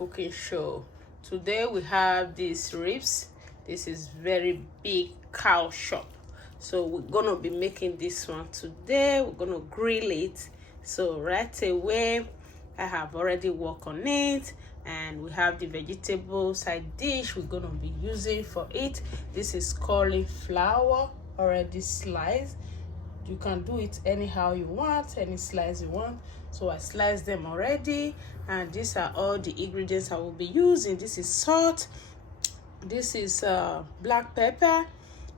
cooking show. Today we have these ribs. This is very big cow chop, so we're gonna be making this one today. We're gonna grill it. So right away I have already worked on it, and we have the vegetable side dish we're gonna be using for it. This is cauliflower already sliced. You can do it anyhow you want, any slice you want. So I sliced them already, and these are all the ingredients I will be using. This is salt, this is black pepper,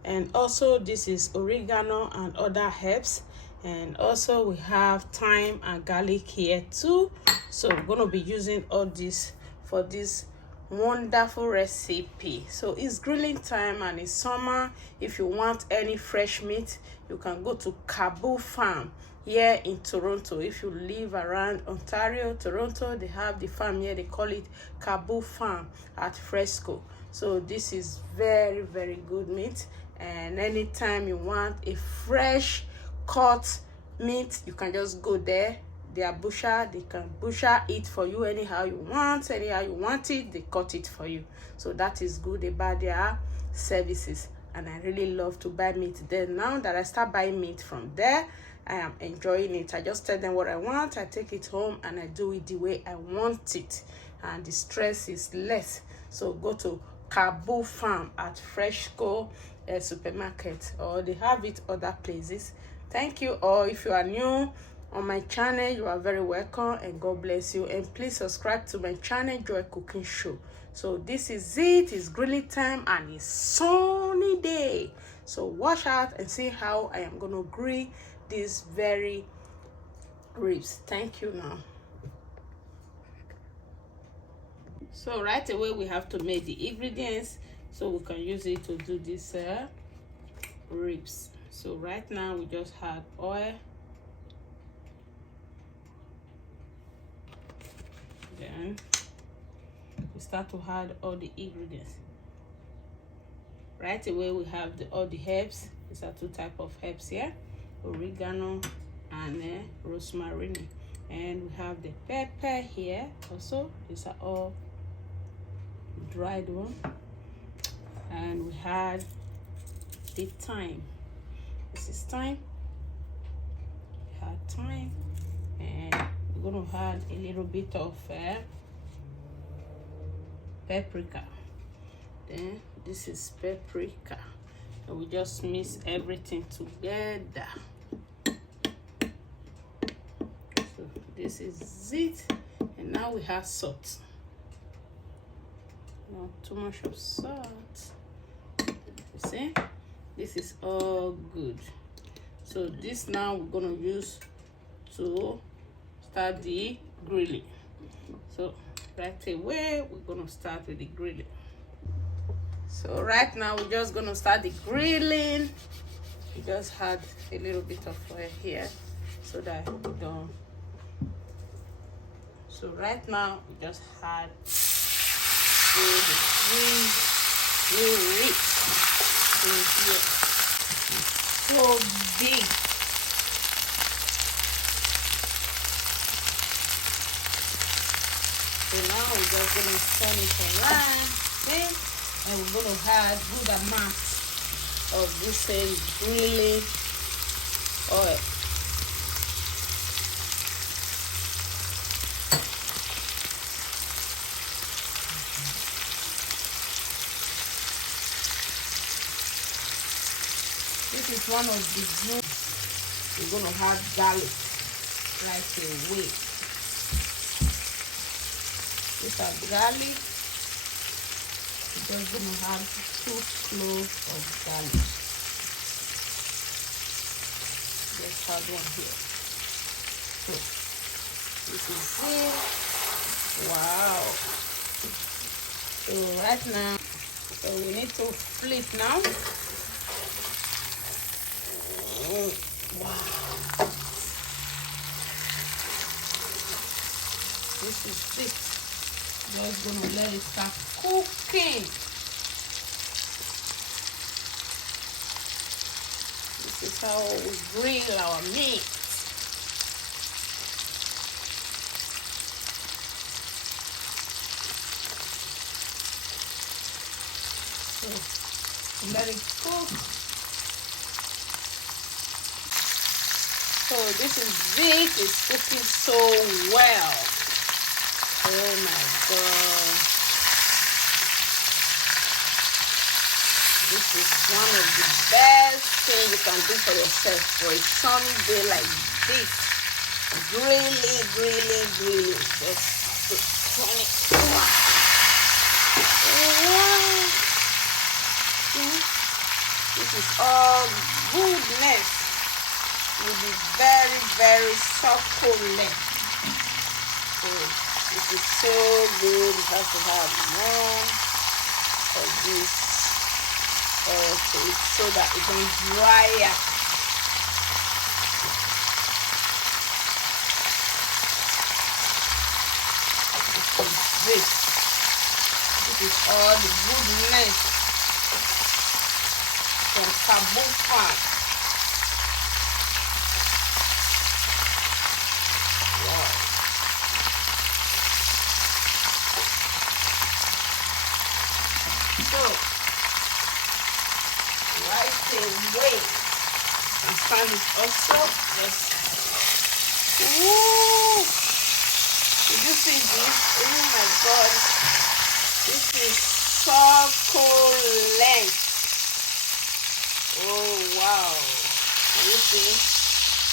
and also this is oregano and other herbs, and also we have thyme and garlic here too. So we're going to be using all this for this wonderful recipe. So it's grilling time and it's summer. If you want any fresh meat, you can go to Cabo Farm here in Toronto. If you live around Ontario, Toronto, they have the farm here. They call it Cabo Farm at Fresco. So this is very, very good meat, and anytime you want a fresh cut meat, you can just go there. They are butcher, they can butcher it for you anyhow you want it, they cut it for you. So that is good about their services, and I really love to buy meat there. Now that I start buying meat from there, I am enjoying it. I just tell them what I want, I take it home, and I do it the way I want it, and the stress is less. So go to Cabo Farm at Fresco supermarket, or they have it other places. Thank you all. If you are new on my channel, you are very welcome, and God bless you. And please subscribe to my channel, Joy Cooking Show. So this is it. It's grilling time and it's sunny day. So watch out and see how I am gonna grill these very ribs. Thank you now. So right away we have to make the ingredients so we can use it to do this ribs. So right now we just had oil, then we start to add all the ingredients. Right away we have all the herbs. These are two types of herbs here, oregano and rosemary, and we have the pepper here also. These are all dried one, and we had the thyme. This is thyme. We had thyme, and we're gonna add a little bit of paprika. Then this is paprika, and we just mix everything together. So this is it, and now we have salt. Not too much of salt. You see, this is all good. So this now we're gonna use to start the grilling. So right away we're gonna start with the grilling. So right now we're just gonna start the grilling. We just had a little bit of oil here so that we don't. So right now we just had the green ribs in here. So big. So now we're just gonna turn it around, okay? And we're gonna add good amount of this grilling oil. This is one of the good. We're gonna add garlic right away. These are garlic. We're just gonna add 2 cloves of garlic. Just add one here. So this is it. Wow. So right now, so we need to flip now. Wow. This is it. Just gonna let it start cooking. This is how we grill our meat. let it cook. So this is big, it's cooking so well. Oh my god. This is one of the best things you can do for yourself for a sunny day like this. Grilling. Just turn it. This is all goodness. Will be very succulent. So this is so good. You have to have more of this oil to it so that it can dry out. This is all the goodness from Paprika. Wow. So right away, and find it also. Yes. Ooh. Did you see this? Oh my god. This is succulent. Oh wow. Can you see?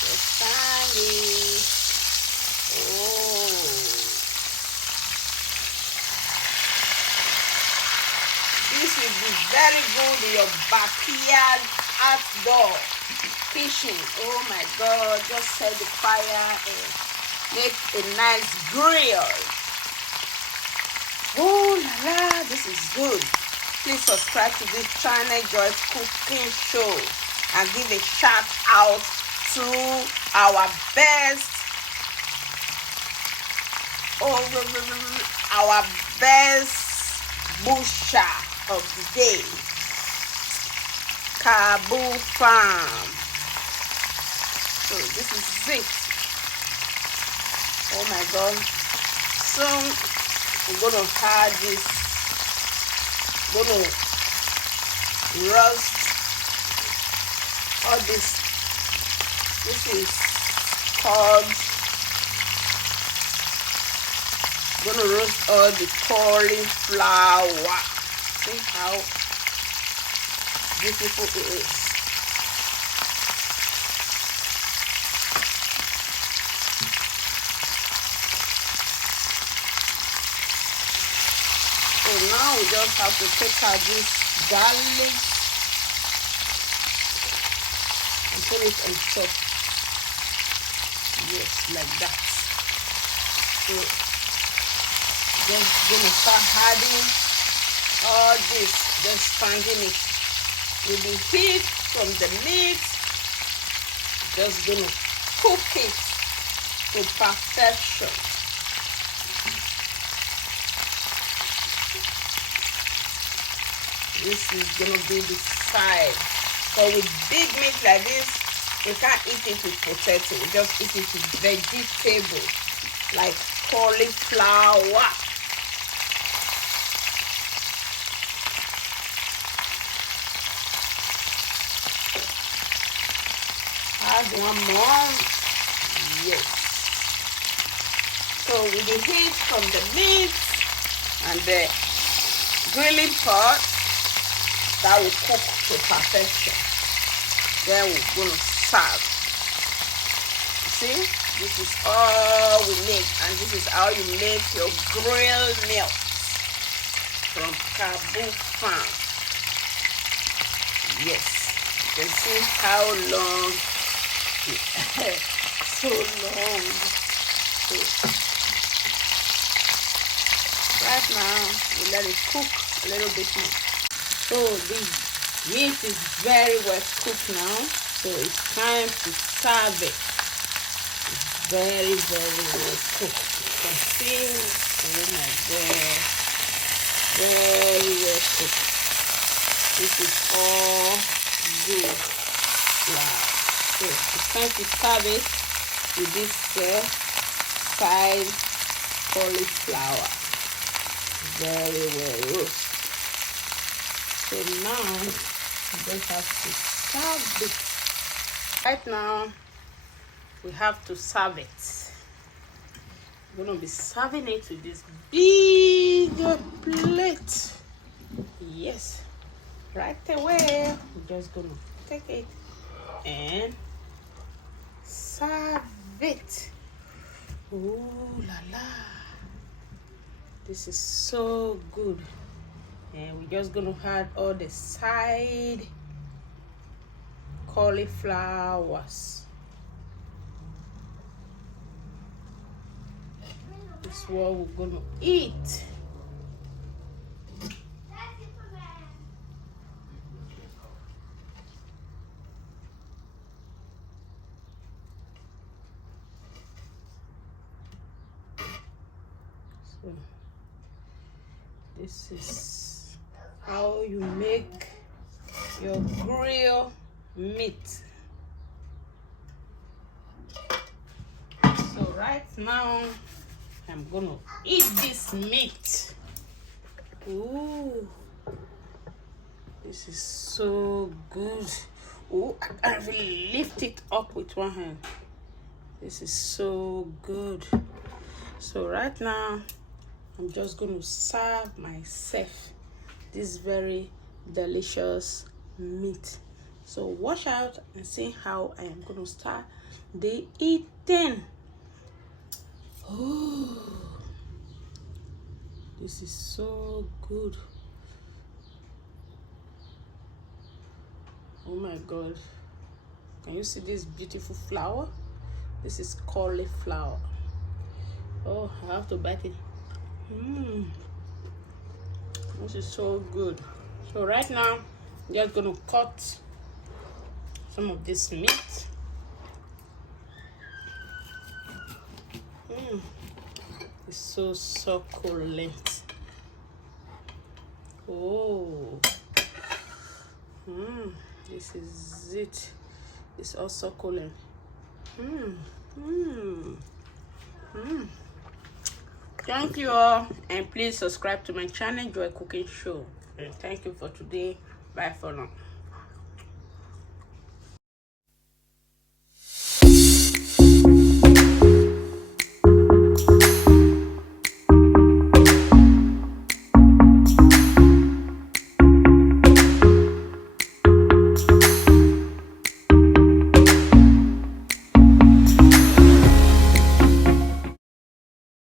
Let's find it. Oh. This will be very good in your backyard outdoor kitchen. Oh my god. Just set the fire and make a nice grill. Oh la la, this is good. Please subscribe to this channel, Joy Cooking Show, and give a shout out to our best, butcher of the day, Farm. So this is it. Oh my god. Soon we're gonna have this, gonna roast all this. This is called, gonna roast all the cauliflower. See how beautiful it is. So now we just have to take out this garlic and put it on top. Yes, like that. So just gonna start adding all this, just spanking it with the heat from the meat. Just gonna cook it to perfection. This is gonna be the side. So with big meat like this, you can't eat it with potato. You just eat it with vegetable like cauliflower. Add one more. Yes. So with the heat from the meat and the grilling pot, that will cook to perfection. Then we're going to serve. See, this is all we make, and this is how you make your grilled meal from Paprika. Yes, you can see how long. So long. So right now we let it cook a little bit more. So the meat is very well cooked now, so it's time to serve it. It's very well cooked. You can see, oh my god, very well cooked. This is all good flour. So it's time to serve it with this fried cauliflower. Very well roasted. So now You just have to serve it. Right now, we have to serve it. We're gonna be serving it with this big plate. Yes, right away. We're just gonna take it and serve it. Ooh la la, this is so good. And we're just gonna add all the side cauliflowers. This is what we're gonna eat. So this is how you make your grill meat. So right now I'm gonna eat this meat. Ooh, this is so good. Ooh, I will lift it up with one hand. This is so good. So right now I'm just gonna serve myself this very delicious meat. So watch out and see how I am gonna start the eating. Oh, this is so good. Oh my god, can you see this beautiful flower? This is cauliflower. Oh, I have to bite it. This is so good. So right now I'm just gonna cut some of this meat. It's so succulent. Oh, this is it. It's all succulent. Thank you all, and please subscribe to my channel, Joy Cooking Show. And thank you for today. Bye for now.